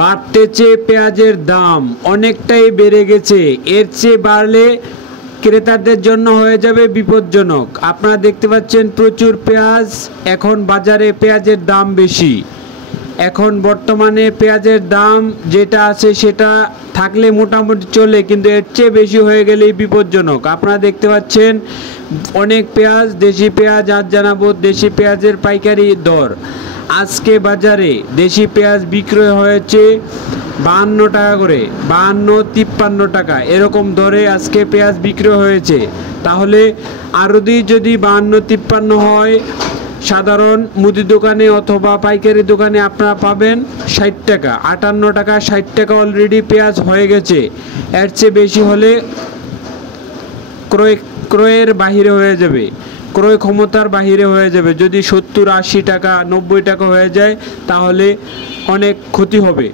বাড়তেছে পেঁয়াজের দাম, অনেকটাই বেড়ে গেছে। এর চেয়ে বাড়লে ক্রেতাদের জন্য হয়ে যাবে বিপজ্জনক। আপনারা দেখতে পাচ্ছেন প্রচুর পেঁয়াজ, এখন বাজারে পেঁয়াজের দাম বেশি। এখন বর্তমানে পেঁয়াজের দাম যেটা আছে সেটা থাকলে মোটামুটি চলে, কিন্তু এর চেয়ে বেশি হয়ে গেলেই বিপজ্জনক। আপনারা দেখতে পাচ্ছেন অনেক পেঁয়াজ, দেশি পেঁয়াজ। আজ জানাবো দেশি পেঁয়াজের পাইকারি দর। আজকে বাজারে দেশি পেঁয়াজ বিক্রয় হয়েছে 52 টাকা করে, 52-53 টাকা এরকম দরে আজকে পেঁয়াজ বিক্রয় হয়েছে। তাহলে আরও যদি 52-53 হয়, সাধারণ মুদি দোকানে অথবা পাইকারি দোকানে আপনারা পাবেন 60 টাকা, 58 টাকা, 60 টাকা অলরেডি পেঁয়াজ হয়ে গেছে। এর চেয়ে বেশি হলে ক্রয়ের বাহিরে হয়ে যাবে, ক্রয় ক্ষমতার বাহিরে হয়ে যাবে। যদি 70-80 টাকা, 90 টাকা হয়ে যায় তাহলে অনেক ক্ষতি হবে।